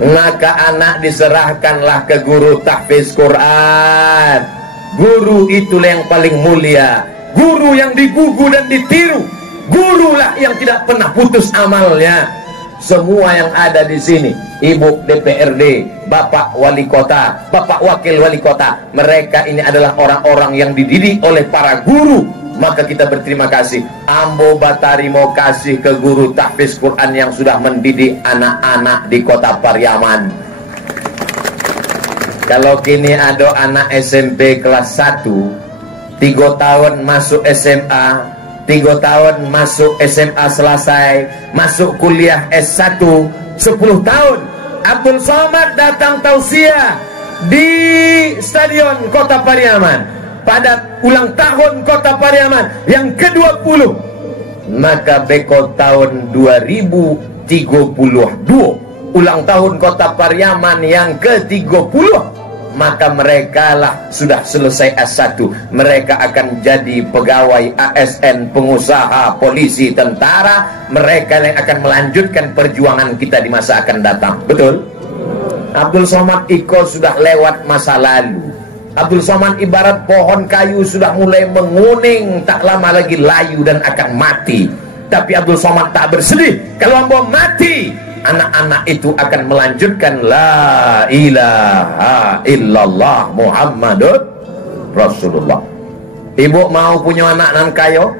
Maka anak diserahkanlah ke guru tahfiz Quran. Guru itulah yang paling mulia. Guru yang digugu dan ditiru. Gurulah yang tidak pernah putus amalnya. Semua yang ada di sini, Ibu DPRD, Bapak Wali Kota, Bapak Wakil Wali Kota, mereka ini adalah orang-orang yang dididik oleh para guru. Maka kita berterima kasih. Ambo Batari mau kasih ke guru tahfiz Quran yang sudah mendidik anak-anak di kota Pariaman. Kalau kini ada anak SMP kelas 1, 3 tahun masuk SMA, 3 tahun masuk SMA selesai, masuk kuliah S1, 10 tahun. Abdul Somad datang tausiah di Stadion Kota Pariaman pada ulang tahun Kota Pariaman yang ke-20. Maka beko tahun 2032 ulang tahun Kota Pariaman yang ke-30. Maka mereka lah sudah selesai S1. Mereka akan jadi pegawai ASN, pengusaha, polisi, tentara. Mereka yang akan melanjutkan perjuangan kita di masa akan datang. Betul? Abdul Somad Iko sudah lewat masa lalu. Abdul Somad ibarat pohon kayu sudah mulai menguning, tak lama lagi layu dan akan mati. Tapi Abdul Somad tak bersedih. Kalau mau mati, anak-anak itu akan melanjutkan la ilaha illallah Muhammadur Rasulullah. Ibu mau punya anak nan kayo,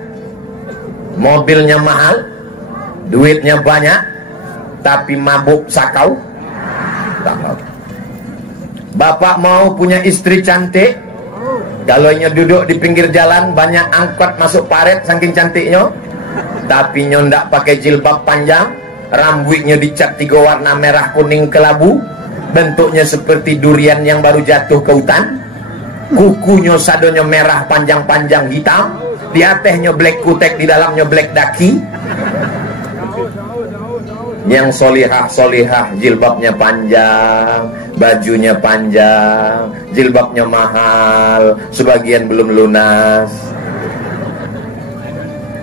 mobilnya mahal, duitnya banyak, tapi mabuk sakau? Tak mau. Bapak mau punya istri cantik, kalau duduk di pinggir jalan banyak angkot masuk paret saking cantiknya, tapi ndak pakai jilbab panjang, rambutnya dicat 3 warna merah kuning kelabu, bentuknya seperti durian yang baru jatuh ke hutan, kukunya sadonya merah panjang-panjang hitam, di atasnya black kutek, di dalamnya black daki. Yang solihah jilbabnya panjang, bajunya panjang, jilbabnya mahal, sebagian belum lunas.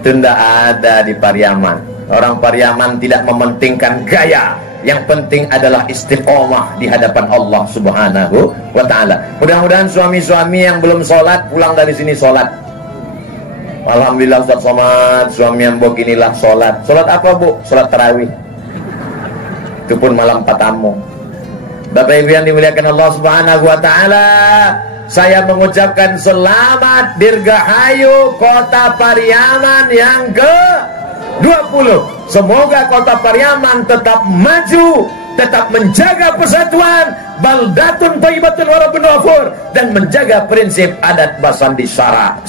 Itu tidak ada di Pariaman. Orang Pariaman tidak mementingkan gaya, yang penting adalah istiqomah di hadapan Allah Subhanahu wa ta'ala. Mudah-mudahan suami-suami yang belum sholat pulang dari sini sholat. Alhamdulillah Ustaz Somad, suami yang beginilah sholat. Sholat apa Bu? Sholat tarawih. Itu pun malam patamu. Bapak Ibu yang dimuliakan Allah Subhanahu wa ta'ala, saya mengucapkan selamat dirgahayu Kota Pariaman yang ke-20. Semoga Kota Pariaman tetap maju, tetap menjaga persatuan, baldatun thayyibatun wa rabbun ghafur, dan menjaga prinsip adat basandi syarak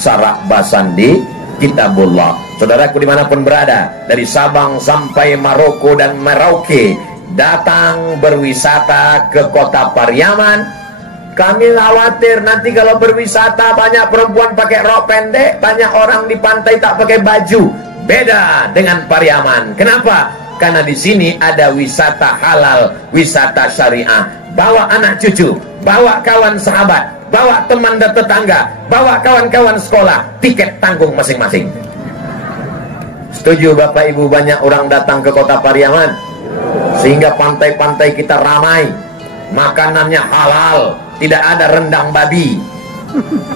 basandi kitabullah. Saudaraku dimanapun berada, dari Sabang sampai Maroko dan Merauke, datang berwisata ke Kota Pariaman. Kami khawatir nanti kalau berwisata banyak perempuan pakai rok pendek, banyak orang di pantai tak pakai baju. Beda dengan Pariaman. Kenapa? Karena di sini ada wisata halal, wisata syariah. Bawa anak cucu, bawa kawan sahabat, bawa teman dan tetangga, bawa kawan-kawan sekolah, tiket tanggung masing-masing. Setuju Bapak Ibu banyak orang datang ke Kota Pariaman? Sehingga pantai-pantai kita ramai, makanannya halal, tidak ada rendang babi,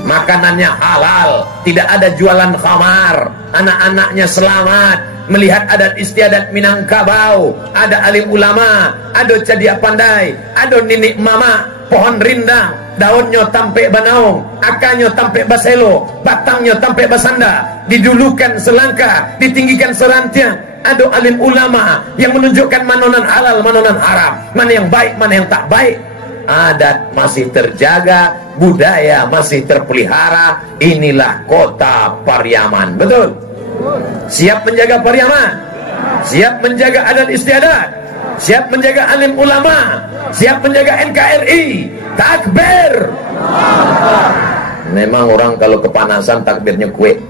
makanannya halal, tidak ada jualan khamar, anak-anaknya selamat, melihat adat istiadat Minangkabau, ada alim ulama, ada cadia pandai, ada nenek mama, pohon rindang, daunnya tampe banaung, akarnya tampe baselo, batangnya tampe basanda, didulukan selangkah, ditinggikan serantiang. Ada alim ulama yang menunjukkan manonan halal, manonan haram, mana yang baik, mana yang tak baik. Adat masih terjaga, budaya masih terpelihara. Inilah Kota Pariaman. Betul? Siap menjaga Pariaman? Siap menjaga adat istiadat? Siap menjaga alim ulama? Siap menjaga NKRI? Takbir! Memang orang kalau kepanasan takbirnya kue.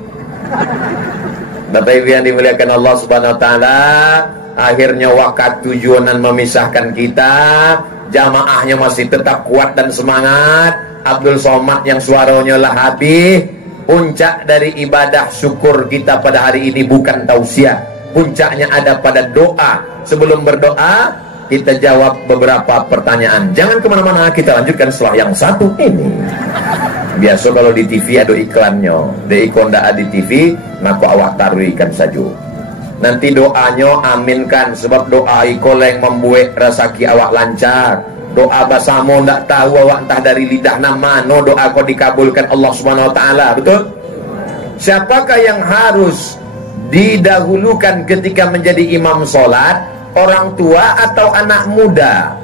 Bapak Ibu yang dimuliakan Allah Subhanahu wa ta'ala, akhirnya wakat tujuanan memisahkan kita, jamaahnya masih tetap kuat dan semangat. Abdul Somad yang suaranya lah habis. Puncak dari ibadah syukur kita pada hari ini bukan tausiah, puncaknya ada pada doa. Sebelum berdoa, kita jawab beberapa pertanyaan. Jangan kemana-mana, kita lanjutkan setelah yang satu ini. Biasa kalau di TV ada iklannya, di ikonda di TV, maka awak taruh ikan saja. Nanti doanya aminkan, sebab doa ikol yang membuat rezeki awak lancar. Doa basamu ndak tahu awak entah dari lidah nama, no doa kau dikabulkan Allah Subhanahu wa ta'ala. Betul? Siapakah yang harus didahulukan ketika menjadi imam sholat? Orang tua atau anak muda?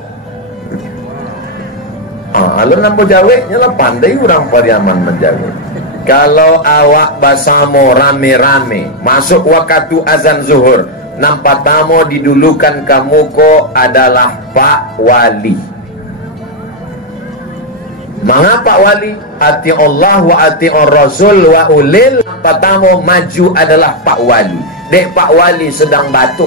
Kalau nampu jawabnya lah pandai orang Pariaman menjawab. Kalau awak basamu rame-rame masuk waktu azan zuhur, nampak tamu didulukan kamu ko adalah Pak Wali. Mengapa Wali? Ati Allah wa ati Rasul wa ulil. Nampak tamu maju adalah Pak Wali. Dek Pak Wali sedang batuk,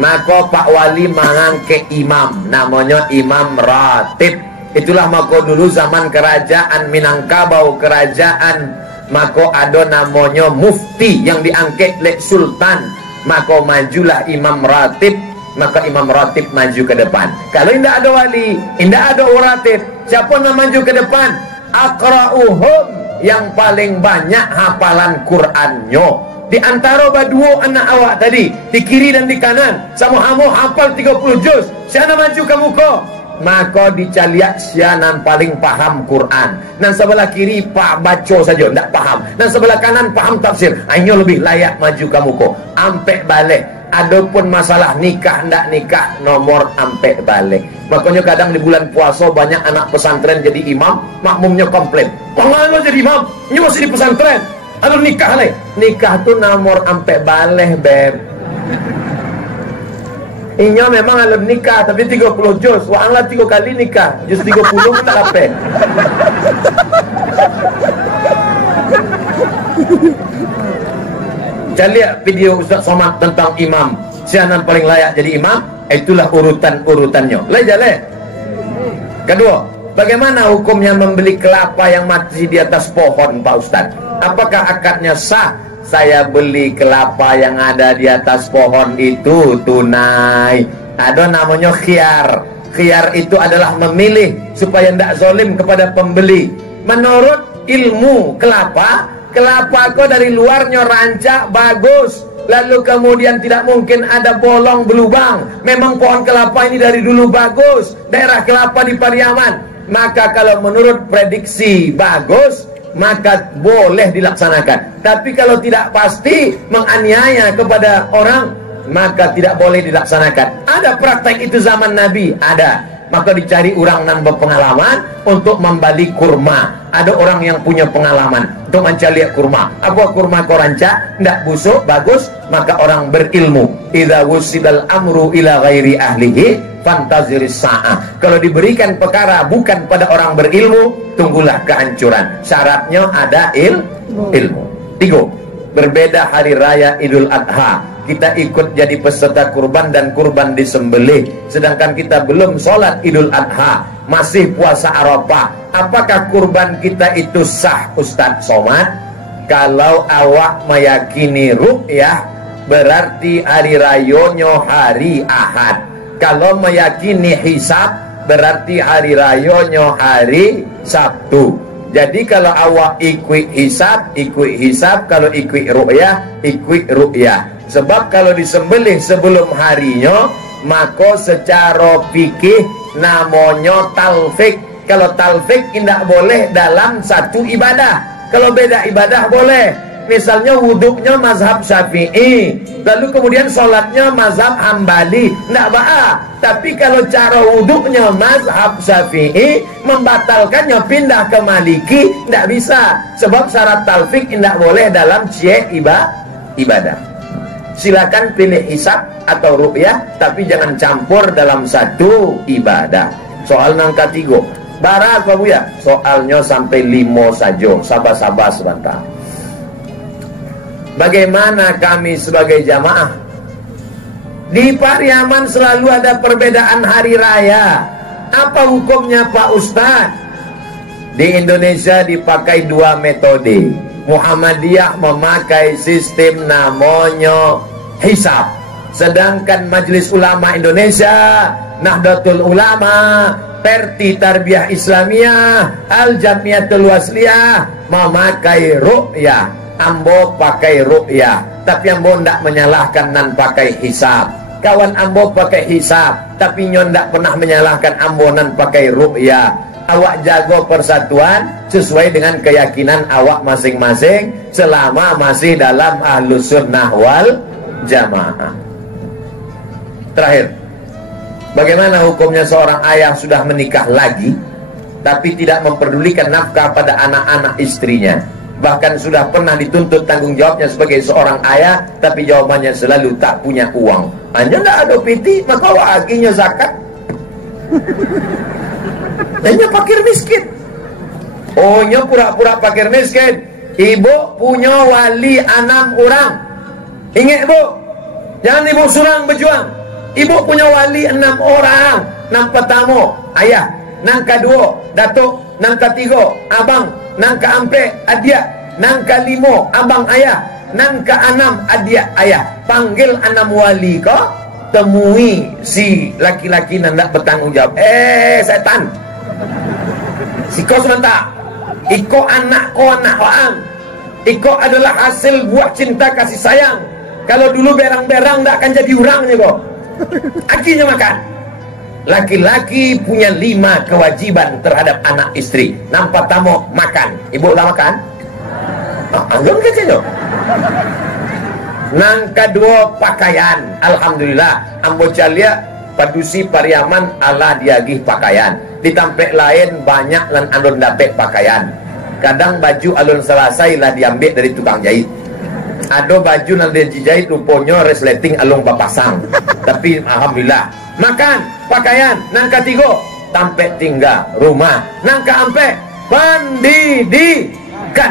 maka Pak Wali mengangkat imam, namanya Imam Ratib. Itulah maka dulu zaman kerajaan Minangkabau, kerajaan maka ada namanya mufti yang diangkat oleh sultan, maka majulah Imam Ratib maka imam ratib maju ke depan. Kalau tidak ada wali, tidak ada ratib, siapa yang maju ke depan? Aqra'uhum, yang paling banyak hafalan Qur'annya. Di antara berdua anak awak tadi, di kiri dan di kanan, sama kamu hafal 30 juz, siapa maju ke muka? Maka dicaliak sianan paling paham Quran. Dan sebelah kiri pak baca saja, tidak paham. Dan sebelah kanan paham tafsir. Hanya lebih layak maju kamu kok. Ampek balik. Adapun masalah nikah tidak nikah, nomor ampek balik. Makanya kadang di bulan puasa banyak anak pesantren jadi imam, makmumnya komplain. Pengalu jadi imam, ini masih di pesantren. Lalu nikah leh. Nikah tuh nomor ampek balik, beb. Inya memang alam nikah tapi 30 juz. Wa Allah 3 kali nikah. Juz 30 tak apa. Jangan lihat video Ustaz Somad tentang imam. Siapa paling layak jadi imam? Itulah urutan-urutannya. Lejale. Kedua, bagaimana hukumnya membeli kelapa yang mati di atas pohon, Pak Ustaz? Apakah akadnya sah? Saya beli kelapa yang ada di atas pohon itu tunai. Ada namanya khiyar. Khiyar itu adalah memilih supaya tidak zalim kepada pembeli. Menurut ilmu kelapa, kelapa kok dari luarnya rancak bagus, lalu kemudian tidak mungkin ada bolong berlubang. Memang pohon kelapa ini dari dulu bagus, daerah kelapa di Pariaman. Maka kalau menurut prediksi bagus, maka boleh dilaksanakan. Tapi kalau tidak pasti menganiaya kepada orang, maka tidak boleh dilaksanakan. Ada praktek itu zaman Nabi, ada. Maka dicari orang yang berpengalaman untuk membalik kurma. Ada orang yang punya pengalaman untuk mencari kurma. Apa kurma kau rancak? Tidak busuk, bagus, maka orang berilmu. Idza wusidal amru ila ghairi ahlihi fantaziris sa'ah. Kalau diberikan perkara bukan pada orang berilmu, tunggulah kehancuran. Syaratnya ada ilmu. 3. Berbeda hari raya Idul Adha. Kita ikut jadi peserta kurban dan kurban disembelih, sedangkan kita belum sholat Idul Adha, masih puasa Arafah. Apakah kurban kita itu sah, Ustaz Somad? Kalau awak meyakini ru'yah, berarti hari rayanya hari Ahad. Kalau meyakini hisab, berarti hari rayanya hari Sabtu. Jadi kalau awak ikut hisab. Kalau ikut ru'yah. Sebab kalau disembelih sebelum harinya, maka secara fikih namanya talfik. Kalau talfik tidak boleh dalam satu ibadah. Kalau beda ibadah boleh. Misalnya wuduknya mazhab Syafi'i, lalu kemudian sholatnya mazhab Hambali, tidak ba'a. Tapi kalau cara wuduknya mazhab Syafi'i, membatalkannya pindah ke Maliki, tidak bisa. Sebab syarat talfik tidak boleh dalam ibadah. Silakan pilih hisab atau ru'yah, tapi jangan campur dalam satu ibadah. Soal nang ketiga, baras Pak Buya, soalnya sampai 5 saja. Sabar-sabar sebentar. Bagaimana kami sebagai jamaah? Di Pariaman selalu ada perbedaan hari raya. Apa hukumnya Pak Ustadz? Di Indonesia dipakai 2 metode. Muhammadiyah memakai sistem namanya hisab, sedangkan Majelis Ulama Indonesia, Nahdlatul Ulama, Perti Tarbiyah Islamiyah, Al-Jamiatul Wasliyah memakai ru'yah. Ambo pakai ru'yah, tapi ambo tidak menyalahkan nan pakai hisab. Kawan ambo pakai hisab, tapi nyon tidak pernah menyalahkan ambo nan pakai ru'yah. Awak jago persatuan sesuai dengan keyakinan awak masing-masing selama masih dalam Ahlus Sunnah wal Jamaah. Terakhir, bagaimana hukumnya seorang ayah sudah menikah lagi tapi tidak memperdulikan nafkah pada anak-anak istrinya, bahkan sudah pernah dituntut tanggung jawabnya sebagai seorang ayah, tapi jawabannya selalu tak punya uang. Hanya tidak ada piti, maka wakinya zakat. Hanya fakir miskin. Oh, nya pura-pura fakir miskin. Ibu punya wali 6 orang. Ingat bu, jangan ibu surang berjuang. Ibu punya wali 6 orang. Nang pertama ayah, nang kedua datuk, nang ketiga abang, nang keempat adik, nang kelima abang ayah, nang keenam adik ayah. Panggil 6 wali kau. temui si laki-laki nandak bertanggung jawab. Setan, si kau sebentar, iko anak orang, iko adalah hasil buah cinta kasih sayang. Kalau dulu berang-berang ndak akan jadi orang nih kok. Akhirnya makan. Laki-laki punya 5 kewajiban terhadap anak istri. Nampak tamu makan, ibu lah makan. Anggap kecil. Nang kedua pakaian. Alhamdulillah ambo calia padusi Pariaman ala diagih pakaian. Di tempat lain banyak lan alun dapet pakaian. Kadang baju alun selesai lah diambil dari tukang jahit. Ada baju nanti dijahit rupanya resleting alung bapasang. Tapi alhamdulillah makan pakaian. Nang ketiga tampe tinggal rumah. Nang keempat pendidikan.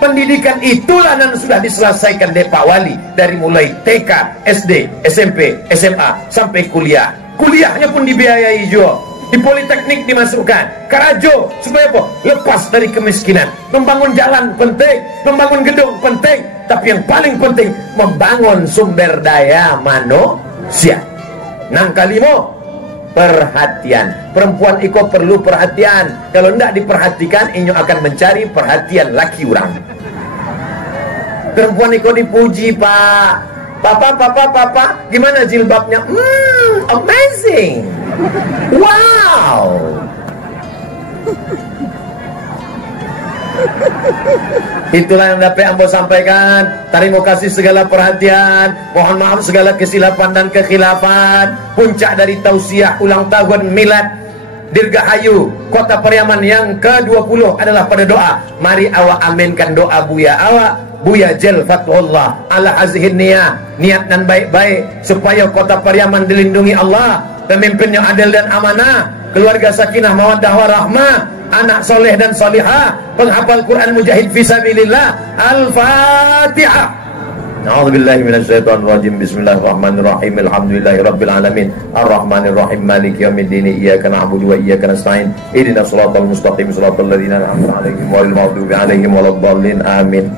Pendidikan itulah yang sudah diselesaikan oleh Pak Wali dari mulai TK, SD, SMP, SMA sampai kuliah. Kuliahnya pun dibiayai juga. Di Politeknik dimasukkan. Karajo supaya apa? Lepas dari kemiskinan. Membangun jalan penting, membangun gedung penting, tapi yang paling penting membangun sumber daya manusia. Nang kelima, perhatian. Perempuan iko perlu perhatian. Kalau tidak diperhatikan, inyo akan mencari perhatian laki orang. Perempuan iko dipuji, Pak. Papa, gimana jilbabnya? Amazing. Wow. Itulah yang dapat ambo sampaikan. Terima kasih segala perhatian. Mohon maaf segala kesilapan dan kekhilafan. Puncak dari tausiah ulang tahun milad Dirgahayu Kota Pariaman yang ke-20 adalah pada doa. Mari awak aminkan doa Buya awak, Buya Jel Fatullah ala hazihin niat dan baik-baik supaya Kota Pariaman dilindungi Allah, pemimpin yang adil dan amanah, keluarga sakinah mawaddah warahmah, anak soleh dan solihah, penghafal Quran mujahid fisabilillah. Al-Fatihah. A'udzubillahi minasyaitonir rajim. Bismillahirrahmanirrahim. Alhamdulillahirabbil alamin. Arrahmanirrahim. Maliki yaumiddin. Iyyaka na'budu wa iyyaka nasta'in. Ihdinas shiratal mustaqim. Shiratal ladzina an'amta 'alaihim ghairil maghdubi 'alaihim waladdallin. Amin.